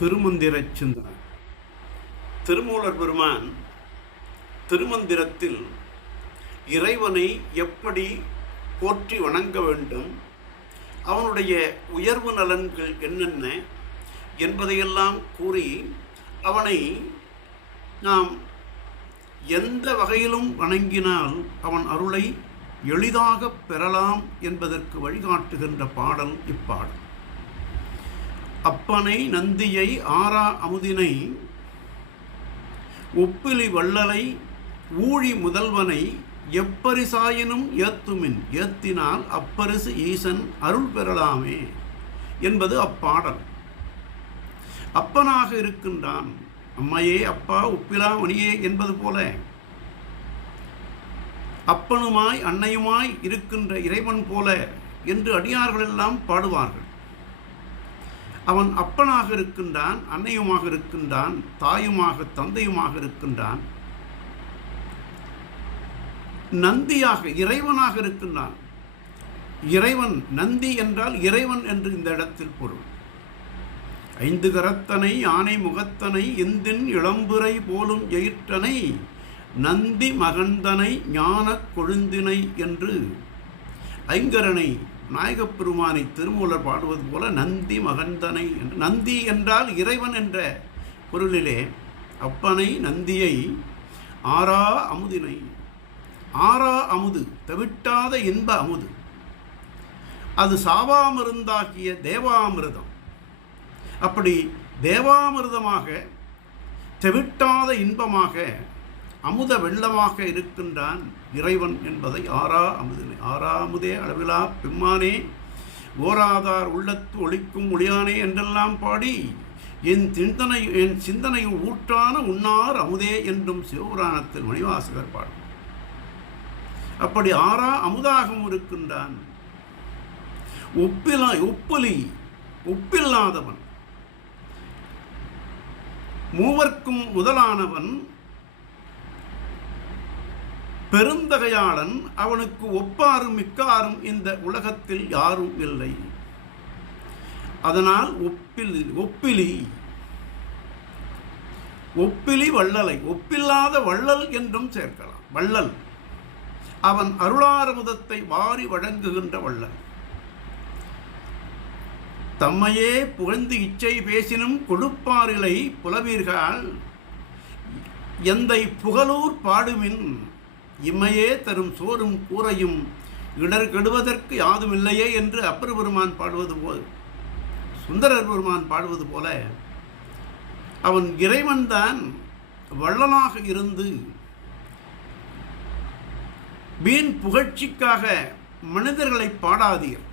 திருமந்திர சிந்தனை. திருமூலர் பெருமான் திருமந்திரத்தில் இறைவனை எப்படி போற்றி வணங்க வேண்டும் அவனுடைய உயர்வு நலன்கள் என்னென்ன என்பதையெல்லாம் கூறி அவனை நாம் எந்த வகையிலும் வணங்கினால் அவன் அருளை எளிதாக பெறலாம் என்பதற்கு வழிகாட்டுகின்ற பாடல் இப்பாடல். அப்பனை நந்தியை ஆறா அமுதினை ஒப்பிலி வள்ளலை ஊழி முதல்வனை எப்பரிசாயினும் ஏத்துமின் ஏத்தினால் அப்பரிசு ஈசன் அருள் பெறலாமே என்பது அப்பாடல். அப்பனாக இருக்கின்றான். அம்மையே அப்பா உப்பிலா மணியே என்பது போல அப்பனுமாய் அன்னையுமாய் இருக்கின்ற இறைவன் போல என்று அடியார்கள் எல்லாம் பாடுவார்கள். அவன் அப்பனாக இருக்கின்றான் அன்னையுமாக இருக்கின்றான் தாயுமாக தந்தையுமாக இருக்கின்றான். நந்தியாக இறைவனாக இருக்கின்றான். இறைவன் நந்தி என்றால் இறைவன் என்று இந்த இடத்தில் பொருள். ஐந்து கரத்தனை ஆனை முகத்தனை இந்தின் இளம்புரை போலும் எயிற்றனை நந்தி மகந்தனை ஞான கொழுந்தினை என்று ஐங்கரனை நாயகப் பெருமானை திருமூலர் பாடுவது போல நந்தி மகந்தனை என்று நந்தி என்றால் இறைவன் என்ற பொருளிலே அப்பனை நந்தியை ஆறா அமுதினை ஆறா அமுது தவிட்டாத இன்ப அமுது. அது சாவாமிருந்தாக்கிய தேவாமிர்தம். அப்படி தேவாமிர்தமாக தெவிட்டாத இன்பமாக அமுத வெள்ளமாக இருக்கின்றான் இறைவன் என்பதை ஆறா அமுதினை ஆறாமுதே அளவிலா பெம்மானே ஓராதார் உள்ளத்து ஒழிக்கும் ஒளியானே என்றெல்லாம் பாடி என் சிந்தனை என் சிந்தனையில் ஊற்றான உண்ணார் அமுதே என்றும் சிவபுராணத்தில் மணிவாசகர் பாடும் அப்படி ஆறா அமுதாகவும் இருக்கின்றான். ஒப்பிலா ஒப்புலி ஒப்பில்லாதவன். மூவர்க்கும் முதலானவன் பெருந்தகையாளன் அவனுக்கு ஒப்பாரும் மிக்காரும் இந்த உலகத்தில் யாரும் இல்லை. அதனால் ஒப்பிலி ஒப்பிலி. ஒப்பிலி வள்ளலை ஒப்பில்லாத வள்ளல் என்றும் சேர்க்கலாம். வள்ளல். அவன் அருளாரமுதத்தை வாரி வழங்குகின்ற வள்ளல். தம்மையே புகழ்ந்து இச்சை பேசினும் கொடுப்பாரிலை புலவீர்கள். எந்தை புகழூர் பாடுமின் இம்மையே தரும் சோறும் கூரையும் இடர் கெடுவதற்கு யாதுமில்லையே என்று அப்பர் பெருமான் பாடுவது போல் சுந்தரர் பெருமான் பாடுவது போல அவன் இறைவன்தான் வள்ளலாக இருந்து வீண் புகழ்ச்சிக்காக மனிதர்களை பாடாதீர்.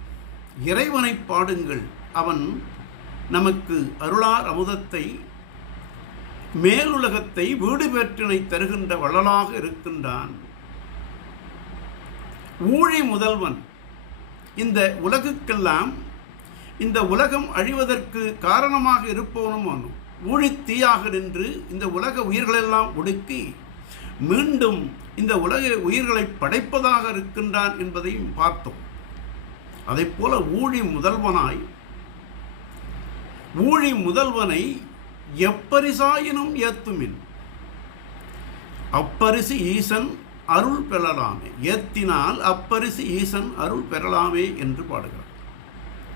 இறைவனை பாடுங்கள். அவன் நமக்கு அருளார் அமுதத்தை மேலுலகத்தை வீடு பெற்றினை தருகின்ற வள்ளலாக இருக்கின்றான். ஊழி முதல்வன். இந்த உலகுக்கெல்லாம் இந்த உலகம் அழிவதற்கு காரணமாக இருப்பவனும் அவன். ஊழி தீயாக நின்று இந்த உலக உயிர்களெல்லாம் ஒடுக்கி மீண்டும் இந்த உலக உயிர்களை படைப்பதாக இருக்கின்றான் என்பதையும் பார்த்தோம். அதை போல ஊழி முதல்வனாய் ஊழி முதல்வனை எப்பரிசாயினும் ஏத்துமின். அப்பரிசு ஈசன் அருள் பெறலாமே. ஏத்தினால் அப்பரிசு ஈசன் அருள் பெறலாமே என்று பாடுகிறார்.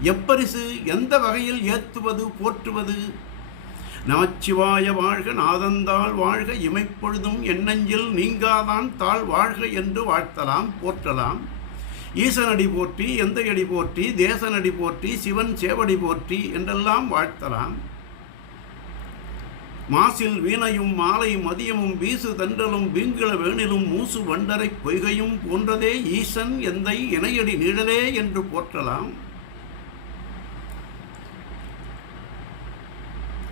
எப்பரிசு எந்த வகையில் ஏத்துவது போற்றுவது? நமச்சிவாய வாழ்க நாதந்தாள் வாழ்க இமைப்பொழுதும் எண்ணஞ்சில் நீங்காதான் தாழ் வாழ்க என்று வாழ்த்தலாம் போற்றலாம். ஈசனடி போற்றி எந்தையடி போற்றி தேசனடி போற்றி சிவன் சேவடி போற்றி என்றெல்லாம் வாழ்த்தலாம். மாசில் வீணையும் மாலை மதியமும் வீசு தண்டலும் வீங்கிள வேணிலும் மூசு வண்டரை பொய்கையும் போன்றதே ஈசன் எந்தை இணையடி நிழலே என்று போற்றலாம்.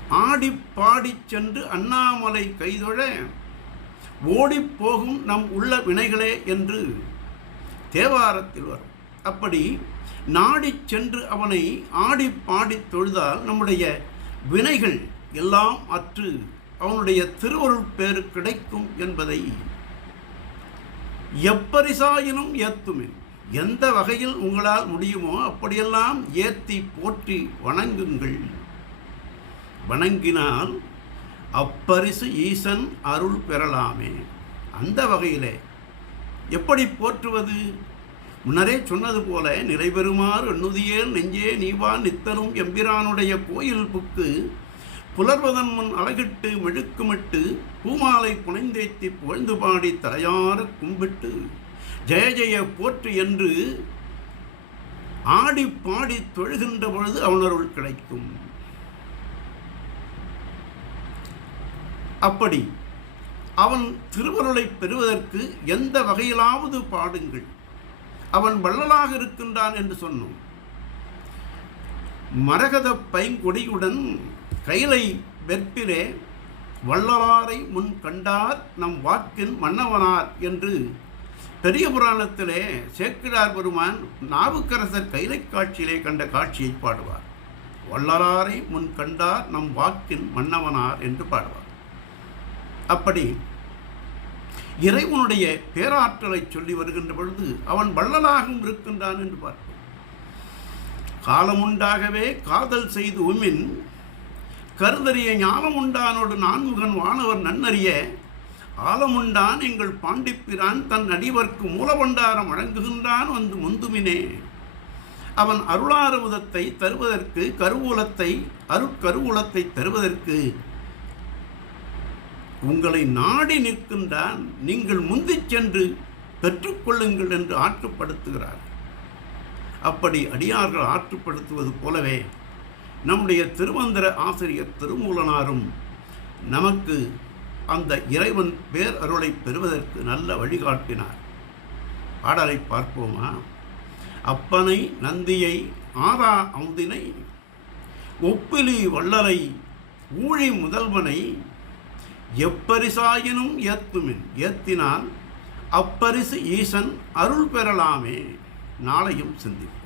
ஆடி பாடிச் சென்று அண்ணாமலை கைதொழ ஓடிப்போகும் நம் உள்ள வினைகளே என்று தேவாரத்தில் வரும். அப்படி நாடிச் சென்று அவனை ஆடி பாடி தொழுதால் நம்முடைய வினைகள் எல்லாம் அற்று அவனுடைய திருவருள் பேர் கிடைக்கும் என்பதை எப்பரிசாயினும் ஏத்துமே. எந்த வகையில் உங்களால் முடியுமோ அப்படியெல்லாம் ஏத்தி போற்றி வணங்குங்கள். வணங்கினால் அப்பரிசு ஈசன் அருள் பெறலாமே. அந்த வகையிலே எப்படி போற்றுவது? முன்னரே சொன்னது போல நிறைபெறுமாறு எண்ணுதியேல் நெஞ்சே நீவான் நித்தரும் எம்பிரானுடைய கோயில் புக்கு புலர்வதன் முன் அழகிட்டு மெழுக்குமிட்டு பூமாலை புனைந்தேத்தி புகழ்ந்து பாடி தலையார கும்பிட்டு ஜெய ஜெய போற்று என்று ஆடி பாடி தொழுகின்ற பொழுது அவனருள் கிடைக்கும். அப்படி அவன் திருவருளை பெறுவதற்கு எந்த வகையிலாவது பாடுங்கள். அவன் வள்ளலாக இருக்கின்றான் என்று சொன்னோம். மரகத பைங்கொடியுடன் கைலை வெற்பிலே வள்ளலாரை முன் கண்டார் நம் வாக்கின் மன்னவனார் என்று பெரிய புராணத்திலே சேக்கிழார் பெருமான் நாவுக்கரசர் கைலை காட்சியிலே கண்ட காட்சியை பாடுவார். வள்ளலாரை முன் கண்டார் நம் வாக்கின் மன்னவனார் என்று பாடுவார். அப்படி இறைவனுடைய பேராற்றலை சொல்லி வருகின்ற பொழுது அவன் வள்ளலாகவும் இருக்கின்றான் என்று பார்ப்போம். காலமுண்டாகவே காதல் செய்து உமின் கருதறிய ஞானமுண்டானோடு நான்முகன் வானவர் நன்னறிய ஆலமுண்டான் எங்கள் பாண்டிப்பிரான் தன் அடிவர்க்கு மூலபண்டாரம் வழங்குகின்றான் வந்து முந்துமினே. அவன் அருளாரமுதத்தை தருவதற்கு கருவூலத்தை அருட்கருவூலத்தை தருவதற்கு உங்களை நாடி நிற்கின்றான். நீங்கள் முந்திச் சென்று பெற்றுக்கொள்ளுங்கள் என்று ஆற்றுப்படுத்துகிறார் அப்படி அடியார்கள் ஆற்றுப்படுத்துவது போலவே நம்முடைய திருமந்திர ஆசிரியர் திருமூலனாரும் நமக்கு அந்த இறைவன் பேர் அருளை பெறுவதற்கு நல்ல வழிகாட்டினார். பாடலை பார்ப்போமா? அப்பனை நந்தியை ஆறா அமுதினை ஒப்பிலி வள்ளலை ஊழி முதல்வனை எப்பரிசாயினும் ஏத்துமின் ஏத்தினால் அப்பரிசு ஈசன் அருள் பெறலாமே நாளையும் சிந்திப்போம்.